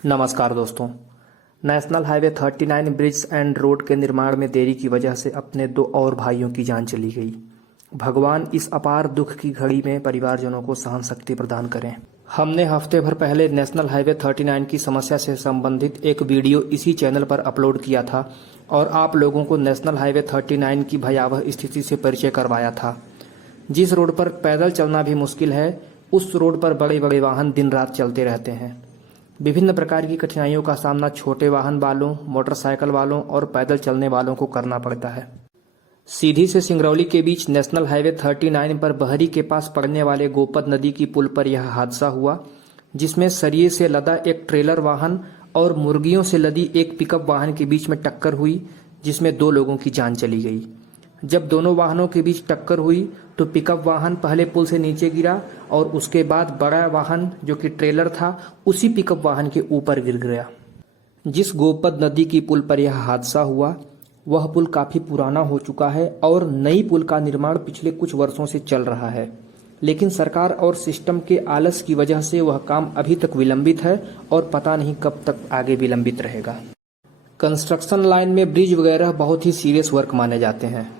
नमस्कार दोस्तों। National highway 39 bridge and road के निर्माण में देरी की वजह से अपने दो और भाइयों की जान चली गई। भगवान इस अपार दुख की घड़ी में परिवारजनों को सहन शक्ति प्रदान करें। हमने हफ्ते भर पहले नेशनल हाईवे 39 की समस्या से संबंधित एक वीडियो इसी चैनल पर अपलोड किया था और आप लोगों को नेशनल हाईवे 39 की भयावह स्थिति से परिचय करवाया था। जिस रोड पर पैदल चलना भी मुश्किल है, उस रोड पर बड़े बड़े वाहन दिन रात चलते रहते हैं। विभिन्न प्रकार की कठिनाइयों का सामना छोटे वाहन वालों, मोटरसाइकिल वालों और पैदल चलने वालों को करना पड़ता है। सीधी से सिंगरौली के बीच नेशनल हाईवे 39 पर बहरी के पास पड़ने वाले गोपद नदी की पुल पर यह हादसा हुआ, जिसमें सरिये से लदा एक ट्रेलर वाहन और मुर्गियों से लदी एक पिकअप वाहन के बीच में टक्कर हुई, जिसमें 2 लोगों की जान चली गई। जब दोनों वाहनों के बीच टक्कर हुई तो पिकअप वाहन पहले पुल से नीचे गिरा और उसके बाद बड़ा वाहन जो कि ट्रेलर था उसी पिकअप वाहन के ऊपर गिर गया। जिस गोपद नदी की पुल पर यह हादसा हुआ वह पुल काफी पुराना हो चुका है और नई पुल का निर्माण पिछले कुछ वर्षों से चल रहा है, लेकिन सरकार और सिस्टम के आलस की वजह से वह काम अभी तक विलंबित है और पता नहीं कब तक आगे विलंबित रहेगा। कंस्ट्रक्शन लाइन में ब्रिज वगैरह बहुत ही सीरियस वर्क माने जाते हैं।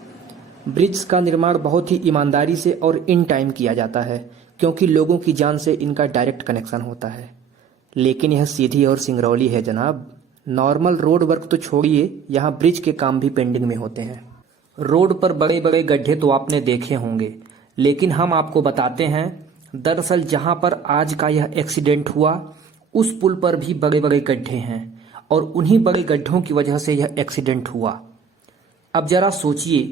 ब्रिज का निर्माण बहुत ही ईमानदारी से और इन टाइम किया जाता है, क्योंकि लोगों की जान से इनका डायरेक्ट कनेक्शन होता है। लेकिन यह सीधी और सिंगरौली है जनाब। नॉर्मल रोड वर्क तो छोड़िए, यहाँ ब्रिज के काम भी पेंडिंग में होते हैं। रोड पर बड़े बड़े गड्ढे तो आपने देखे होंगे, लेकिन हम आपको बताते हैं, दरअसल जहाँ पर आज का यह एक्सीडेंट हुआ उस पुल पर भी बड़े बड़े गड्ढे हैं और उन्हीं बड़े गड्ढों की वजह से यह एक्सीडेंट हुआ। अब जरा सोचिए,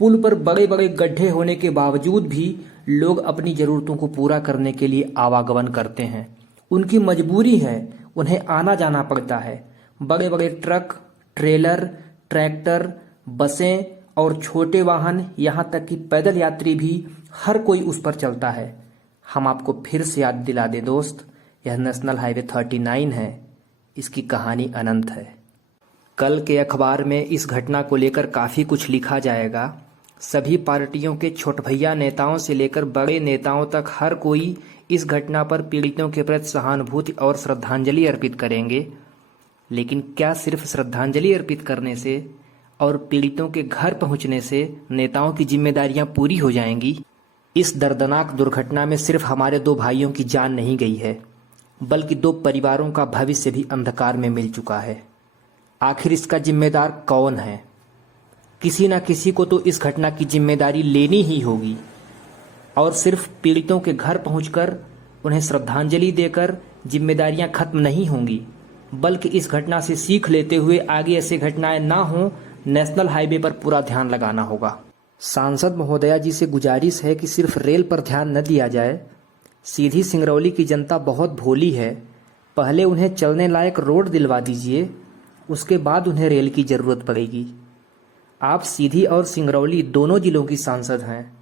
पुल पर बड़े बड़े गड्ढे होने के बावजूद भी लोग अपनी जरूरतों को पूरा करने के लिए आवागमन करते हैं। उनकी मजबूरी है, उन्हें आना जाना पड़ता है। बड़े बड़े ट्रक, ट्रेलर, ट्रैक्टर, बसें और छोटे वाहन, यहाँ तक कि पैदल यात्री भी, हर कोई उस पर चलता है। हम आपको फिर से याद दिला दें दोस्त, यह नेशनल हाईवे 39 है, इसकी कहानी अनंत है। कल के अखबार में इस घटना को लेकर काफ़ी कुछ लिखा जाएगा। सभी पार्टियों के छोट भैया नेताओं से लेकर बड़े नेताओं तक हर कोई इस घटना पर पीड़ितों के प्रति सहानुभूति और श्रद्धांजलि अर्पित करेंगे। लेकिन क्या सिर्फ श्रद्धांजलि अर्पित करने से और पीड़ितों के घर पहुंचने से नेताओं की जिम्मेदारियां पूरी हो जाएंगी? इस दर्दनाक दुर्घटना में सिर्फ हमारे 2 भाइयों की जान नहीं गई है, बल्कि 2 परिवारों का भविष्य भी अंधकार में मिल चुका है। आखिर इसका जिम्मेदार कौन है? किसी न किसी को तो इस घटना की जिम्मेदारी लेनी ही होगी और सिर्फ पीड़ितों के घर पहुंचकर उन्हें श्रद्धांजलि देकर जिम्मेदारियां खत्म नहीं होंगी, बल्कि इस घटना से सीख लेते हुए आगे ऐसी घटनाएं ना हों, नेशनल हाईवे पर पूरा ध्यान लगाना होगा। सांसद महोदया जी से गुजारिश है कि सिर्फ रेल पर ध्यान न दिया जाए। सीधी सिंगरौली की जनता बहुत भोली है, पहले उन्हें चलने लायक रोड दिलवा दीजिए, उसके बाद उन्हें रेल की जरूरत पड़ेगी। आप सीधी और सिंगरौली दोनों जिलों की सांसद हैं।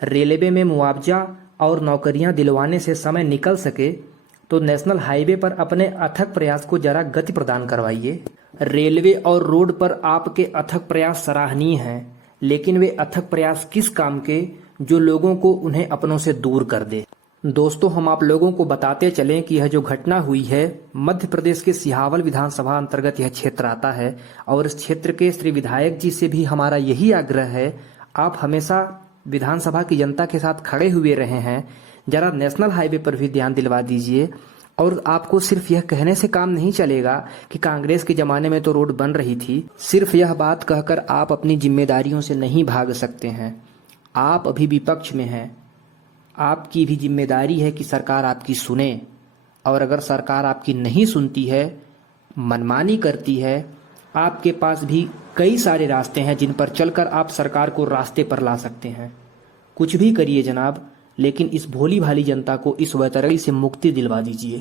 रेलवे में मुआवजा और नौकरियां दिलवाने से समय निकल सके तो नेशनल हाईवे पर अपने अथक प्रयास को जरा गति प्रदान करवाइए। रेलवे और रोड पर आपके अथक प्रयास सराहनीय हैं, लेकिन वे अथक प्रयास किस काम के, जो लोगों को उन्हें अपनों से दूर कर दे। दोस्तों, हम आप लोगों को बताते चलें कि यह जो घटना हुई है, मध्य प्रदेश के सिहावल विधानसभा अंतर्गत यह क्षेत्र आता है और इस क्षेत्र के श्री विधायक जी से भी हमारा यही आग्रह है, आप हमेशा विधानसभा की जनता के साथ खड़े हुए रहे हैं, जरा नेशनल हाईवे पर भी ध्यान दिलवा दीजिए। और आपको सिर्फ यह कहने से काम नहीं चलेगा कि कांग्रेस के जमाने में तो रोड बन रही थी। सिर्फ यह बात कहकर आप अपनी जिम्मेदारियों से नहीं भाग सकते हैं। आप अभी विपक्ष में हैं, आपकी भी जिम्मेदारी है कि सरकार आपकी सुने, और अगर सरकार आपकी नहीं सुनती है, मनमानी करती है, आपके पास भी कई सारे रास्ते हैं जिन पर चलकर आप सरकार को रास्ते पर ला सकते हैं। कुछ भी करिए जनाब, लेकिन इस भोली भाली जनता को इस वैतरणी से मुक्ति दिलवा दीजिए।